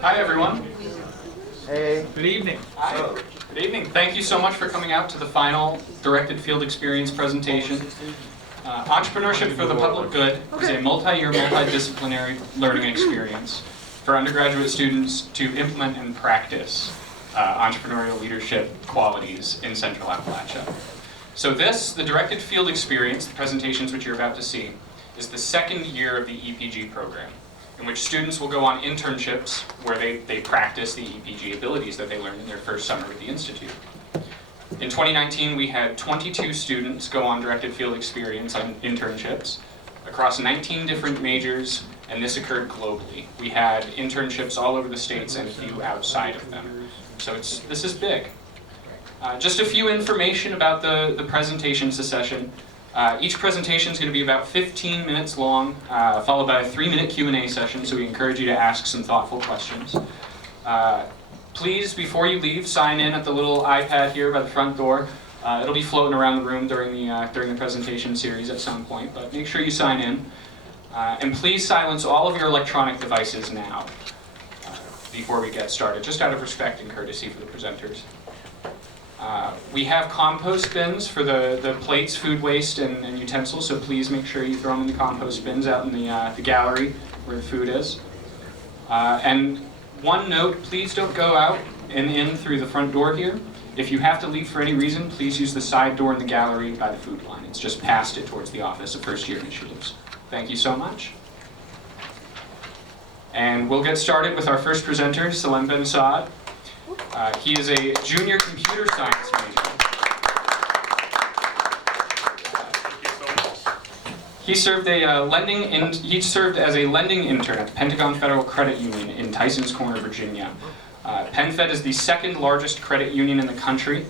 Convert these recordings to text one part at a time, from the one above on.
Hi, everyone. Hey. Good evening. Hi. Good evening. Thank you so much for coming out to the final Directed Field Experience presentation. Entrepreneurship for the Public Good is a multi-year, multidisciplinary learning experience for undergraduate students to implement and practice entrepreneurial leadership qualities in Central Appalachia. So this, the Directed Field Experience, the presentations which you're about to see, is the second year of the EPG program, in which students will go on internships where they practice the EPG abilities that they learned in their first summer at the Institute. In 2019, we had 22 students go on Directed Field Experience on internships across 19 different majors, and this occurred globally. We had internships all over the states and a few outside of them. So this is big. Just a few information about the presentation session. Each presentation is going to be about 15 minutes long, followed by a 3-minute Q&A session, so we encourage you to ask some thoughtful questions. Please, before you leave, sign in at the little iPad here by the front door. It'll be floating around the room during the presentation series at some point, but make sure you sign in. And please silence all of your electronic devices now, before we get started, just out of respect and courtesy for the presenters. We have compost bins for the plates, food waste, and utensils, so please make sure you throw them in the compost bins out in the gallery where the food is. And one note, please don't go out and in through the front door here. If you have to leave for any reason, please use the side door in the gallery by the food line. It's just past it towards the Office of First Year Initiatives. Thank you so much. And we'll get started with our first presenter, Salem bin Saad. He is a junior computer science major. He served as a lending intern at the Pentagon Federal Credit Union in Tysons Corner, Virginia. PenFed is the second largest credit union in the country.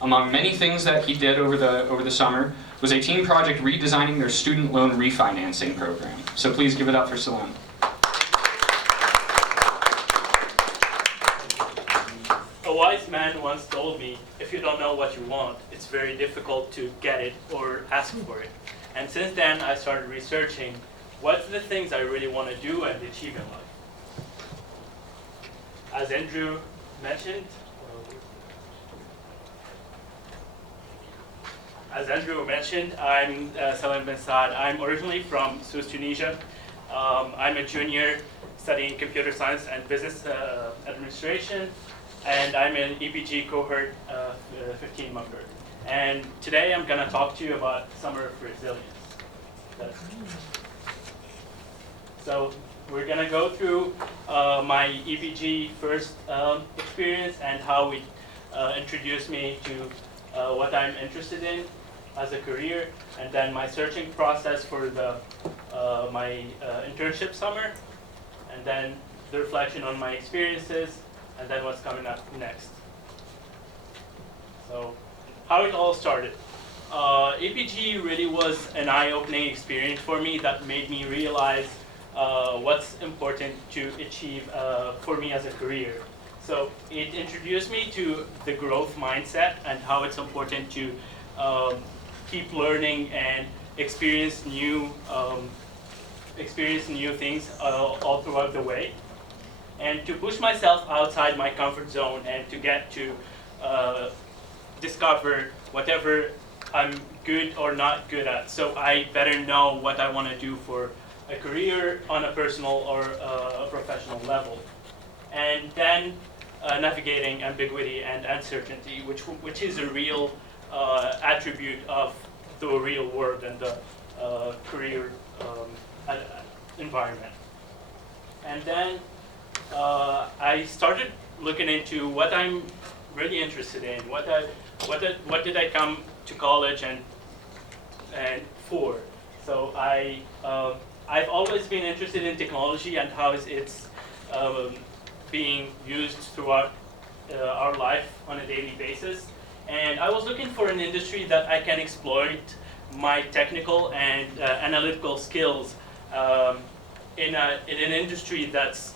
Among many things that he did over the summer was a team project redesigning their student loan refinancing program. So please give it up for Salem. A wise man once told me, if you don't know what you want, it's very difficult to get it or ask for it. And since then, I started researching what's the things I really want to do and achieve in life. As Andrew mentioned, I'm Salem bin Saad. I'm originally from South Tunisia. I'm a junior studying computer science and business administration. And I'm an EPG cohort 15 member. And today I'm going to talk to you about summer of resilience. So we're going to go through my EPG first experience and how it introduced me to what I'm interested in as a career, and then my searching process for my internship summer, and then the reflection on my experiences, and then what's coming up next. So, how it all started. EPG really was an eye-opening experience for me that made me realize what's important to achieve for me as a career. So, it introduced me to the growth mindset and how it's important to keep learning and experience new things all throughout the way. And to push myself outside my comfort zone and to get to discover whatever I'm good or not good at. So I better know what I want to do for a career on a personal or a professional level. And then navigating ambiguity and uncertainty, which is a real attribute of the real world and the career environment. And then I started looking into what I'm really interested in. What did I come to college and for? So I've always been interested in technology and how it's being used throughout our life on a daily basis. And I was looking for an industry that I can exploit my technical and analytical skills in an industry that's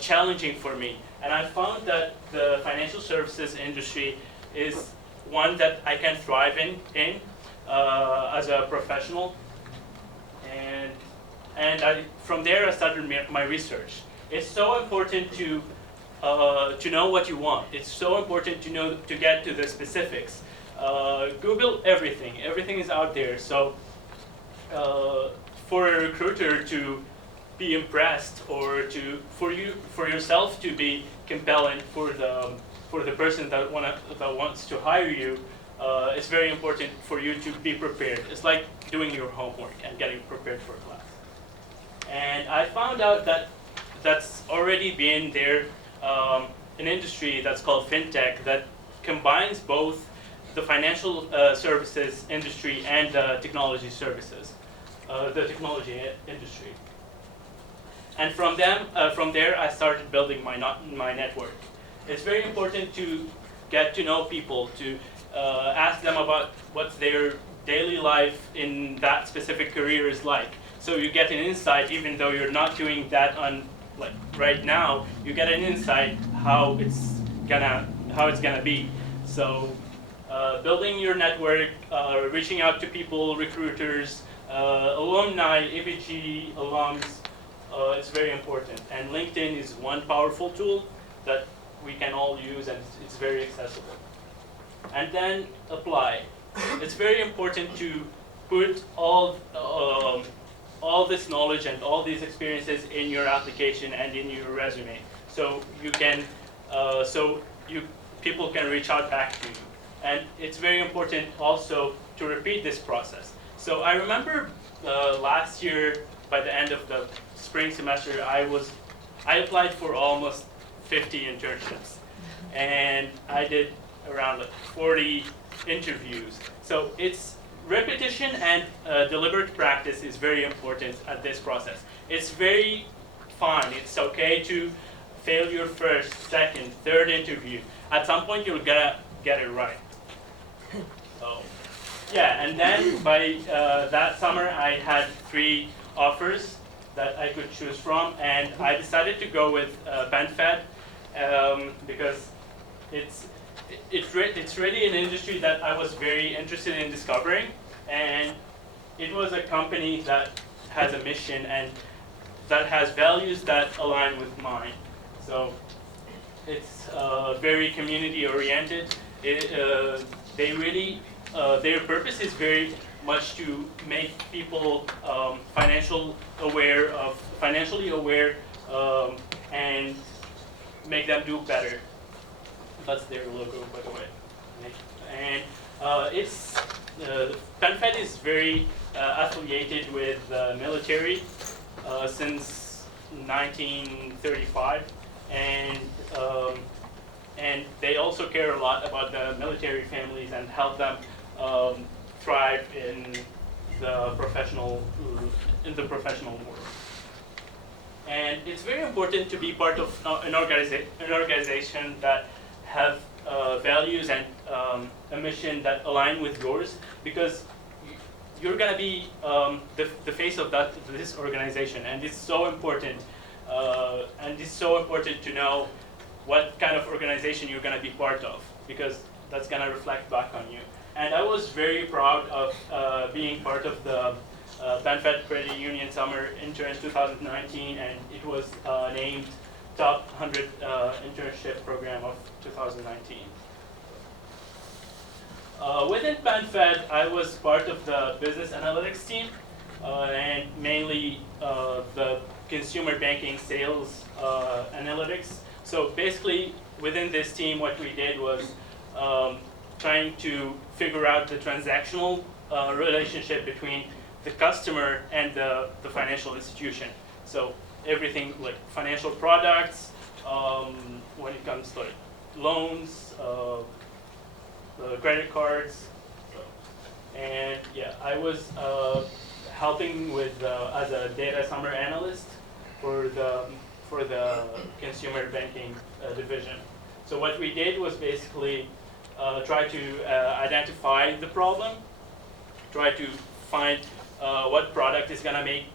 challenging for me. And I found that the financial services industry is one that I can thrive in as a professional. And from there I started my research. It's so important to know what you want. It's so important to get to the specifics. Google everything. Everything is out there. So for a recruiter to be impressed, or for yourself to be compelling for the person that wants to hire you, it's very important for you to be prepared. It's like doing your homework and getting prepared for class. And I found out that that's already been there, an industry that's called fintech that combines both the financial services industry and the technology services, the technology industry. And from there, I started building my network. It's very important to get to know people, to ask them about what their daily life in that specific career is like. So you get an insight, even though you're not doing that right now. You get an insight how it's gonna be. So building your network, reaching out to people, recruiters, alumni, APG alums. It's very important, and LinkedIn is one powerful tool that we can all use, and it's very accessible. And then apply. It's very important to put all this knowledge and all these experiences in your application and in your resume, so people can reach out back to you. And it's very important also to repeat this process. So I remember last year, by the end of the spring semester, I applied for almost 50 internships, and I did around 40 interviews. So it's repetition and deliberate practice is very important at this process. It's very fine. It's okay to fail your first, second, third interview. At some point, you're gonna get it right. So, yeah, and then by that summer, I had 3 offers that I could choose from, and I decided to go with PenFed because it's really an industry that I was very interested in discovering, and it was a company that has a mission and that has values that align with mine. So it's very community oriented. They really their purpose is very much to make people financially aware and make them do better. That's their logo, by the way. And PenFed is very affiliated with the military since 1935, and they also care a lot about the military families and help them thrive in the professional world. And it's very important to be part of an organization that have values and a mission that align with yours, because you're gonna be the face of this organization, and it's so important. And it's so important to know what kind of organization you're gonna be part of, because that's gonna reflect back on you. And I was very proud of being part of the PenFed Credit Union Summer Intern 2019, and it was named Top 100 Internship Program of 2019. Within PenFed, I was part of the business analytics team, and mainly the consumer banking sales analytics. So basically, within this team, what we did was trying to figure out the transactional relationship between the customer and the financial institution. So everything like financial products, when it comes to loans, credit cards. And yeah, I was helping with as a data summer analyst for the consumer banking division. So what we did was basically try to identify the problem, try to find what product is gonna make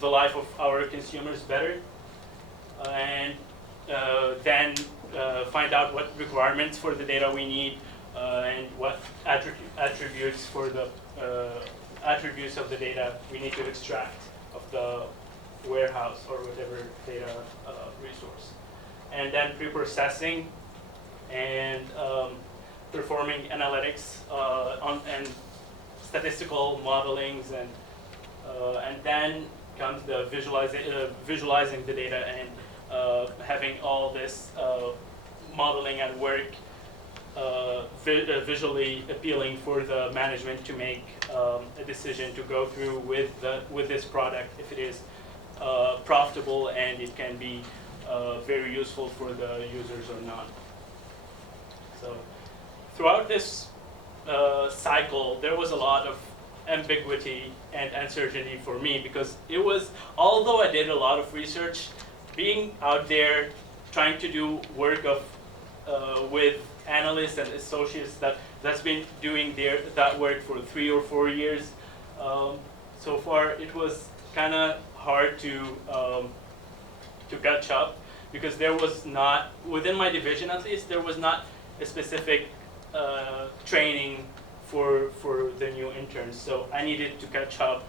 the life of our consumers better, and then find out what requirements for the data we need, and what attributes for the attributes of the data we need to extract warehouse or whatever data resource. And then pre-processing and performing analytics and statistical modelings, and then comes the visualizing the data and having all this modeling and work visually appealing for the management to make a decision to go through with this product if it is profitable and it can be very useful for the users or not. So throughout this cycle, there was a lot of ambiguity and uncertainty for me, because it was, although I did a lot of research, being out there trying to do work of with analysts and associates that's been doing that work for 3 or 4 years. So far, it was kind of hard to catch up, because there was not, within my division at least, there was not a specific training for the new interns. So I needed to catch up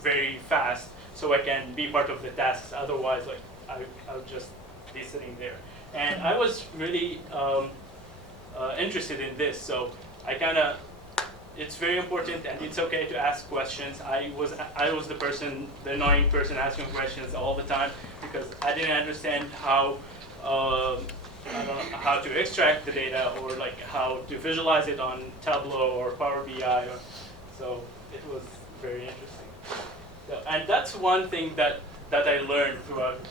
very fast so I can be part of the tasks. Otherwise, like I would just be sitting there. And I was really interested in this, so I kind of, it's very important and it's okay to ask questions. I was the annoying person asking questions all the time, because I didn't understand how I don't know how to extract the data, or like how to visualize it on Tableau or Power BI. So it was very interesting. So, and that's one thing that I learned throughout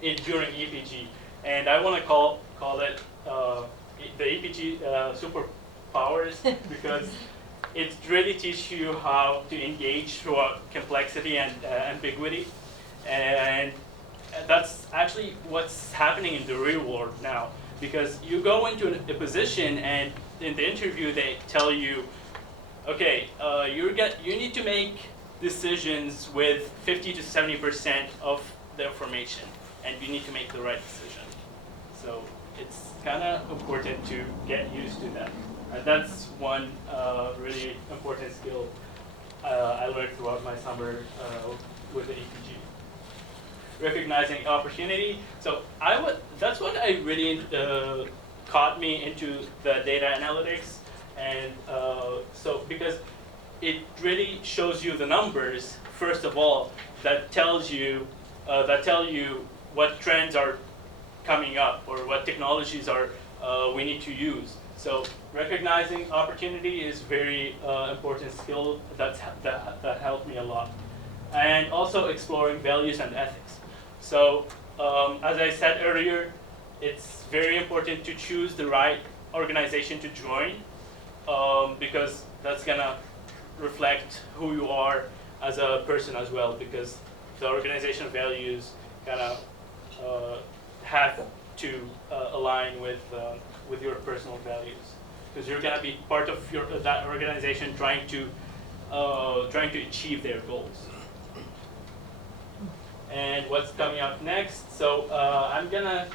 during EPG, and I want to call it the EPG superpowers, because it really teaches you how to engage throughout complexity and ambiguity, and that's actually what's happening in the real world now, because you go into a position and in the interview they tell you, okay, you need to make decisions with 50 to 70% of the information, and you need to make the right decision. So it's kind of important to get used to that. And that's one really important skill I learned throughout my summer with the EPG. Recognizing opportunity. So that's what I really caught me into the data analytics, and so because it really shows you the numbers first of all that tell you what trends are coming up or what technologies are we need to use. So recognizing opportunity is very important skill that helped me a lot, and also exploring values and ethics. So as I said earlier, it's very important to choose the right organization to join, because that's gonna reflect who you are as a person as well, because the organizational values kind of have to align with your personal values, because you're gonna be part of that organization trying to achieve their goals. And what's coming up next? So I'm gonna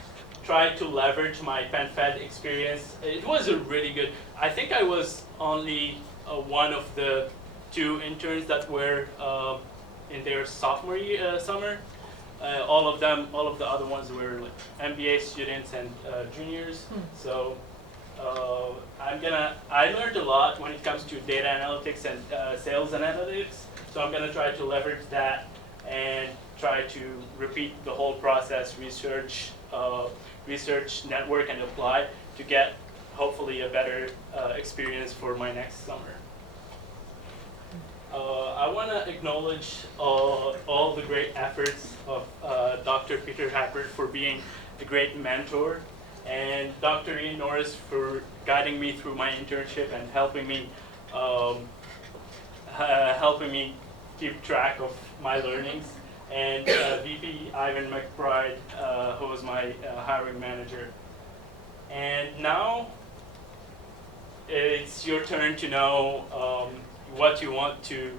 try to leverage my PenFed experience. It was a really good. I think I was only one of the 2 interns that were in their sophomore year, summer. All of the other ones were like MBA students and juniors. So I learned a lot when it comes to data analytics and sales analytics. So I'm gonna try to leverage that and try to repeat the whole process, research, network, and apply to get hopefully a better experience for my next summer. I want to acknowledge all the great efforts of Dr. Peter Hackbert for being a great mentor, and Dr. Ian Norris for guiding me through my internship and helping me keep track of my learnings, and VP Ivan McBride, who was my hiring manager. And now it's your turn to know what you want to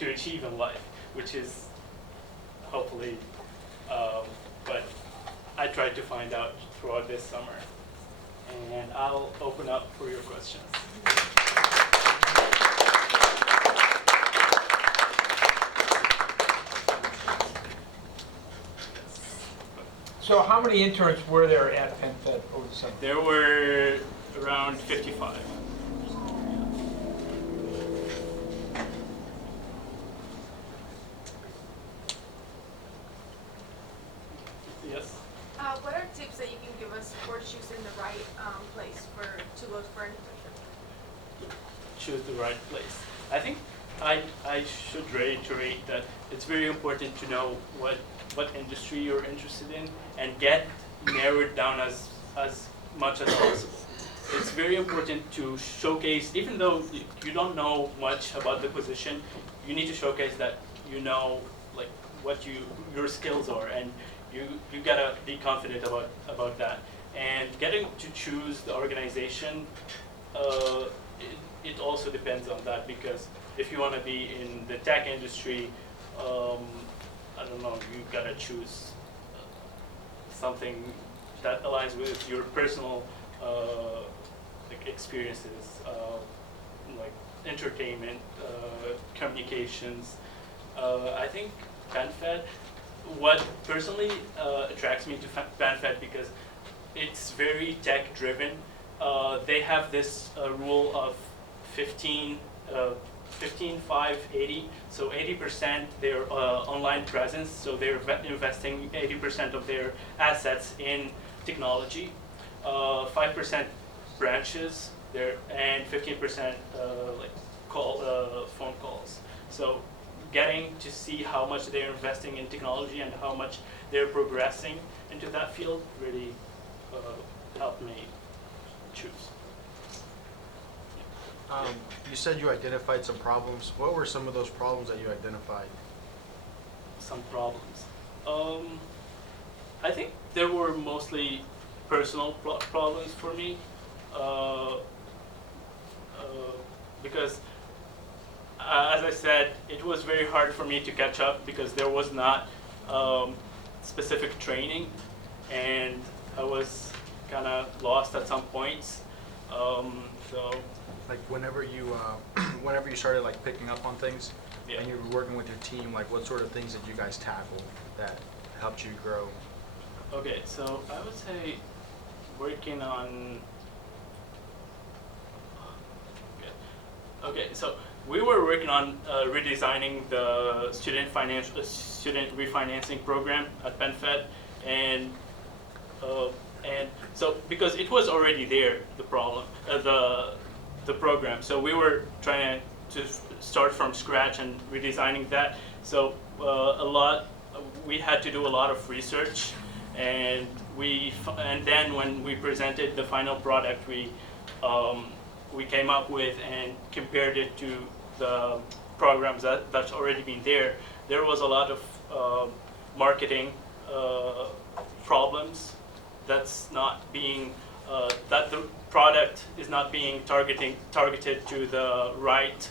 achieve in life, which is hopefully what I tried to find out throughout this summer. And I'll open up for your questions. So how many interns were there at PenFed over the summer? There were around 55. Yes? What are tips that you can give us for choosing the right place to look for an internship? Choose the right place. I think I should reiterate that it's very important to know what industry you're interested in and get narrowed down as much as possible. It's very important to showcase, even though you don't know much about the position, you need to showcase that you know like what your skills are, and you gotta be confident about that. And getting to choose the organization, it also depends on that, because if you want to be in the tech industry, I don't know, you gotta choose something that aligns with your personal like experiences, like entertainment, communications. I think PenFed, what personally attracts me to PenFed, because it's very tech driven. They have this rule of 15, 5, 80. So 80% their online presence. So they're investing 80% of their assets in technology. 5% branches there, and 15% like phone calls. So getting to see how much they're investing in technology and how much they're progressing into that field really helped me choose. You said you identified some problems. What were some of those problems that you identified? Some problems. I think there were mostly personal problems for me, because as I said, it was very hard for me to catch up because there was not specific training, and I was kind of lost at some points. So Like whenever you started like picking up on things, yeah. and you were working with your team, like what sort of things did you guys tackle that helped you grow? Okay, so I would say working on. Okay, so we were working on redesigning the student refinancing program at PenFed, and so because it was already there, the problem, the program. So we were trying to start from scratch and redesigning that. So we had to do a lot of research, and then when we presented the final product, we came up with and compared it to the programs that's already been there. There was a lot of marketing problems that's not being that the product is not being targeted to the right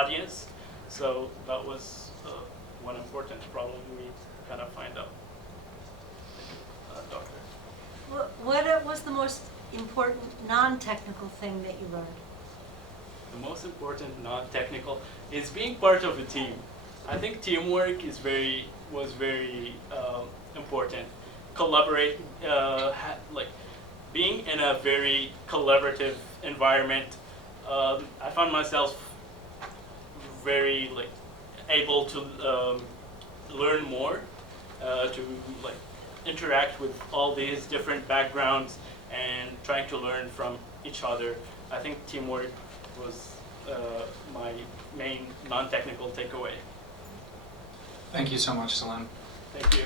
audience. So that was one important problem we kind of find out. Doctor. What was the most important non-technical thing that you learned? The most important non-technical is being part of a team. I think teamwork was very important. Collaborate, like being in a very collaborative environment. I found myself very able to learn more, to interact with all these different backgrounds and trying to learn from each other. I think teamwork was my main non-technical takeaway. Thank you so much, Salem. Thank you.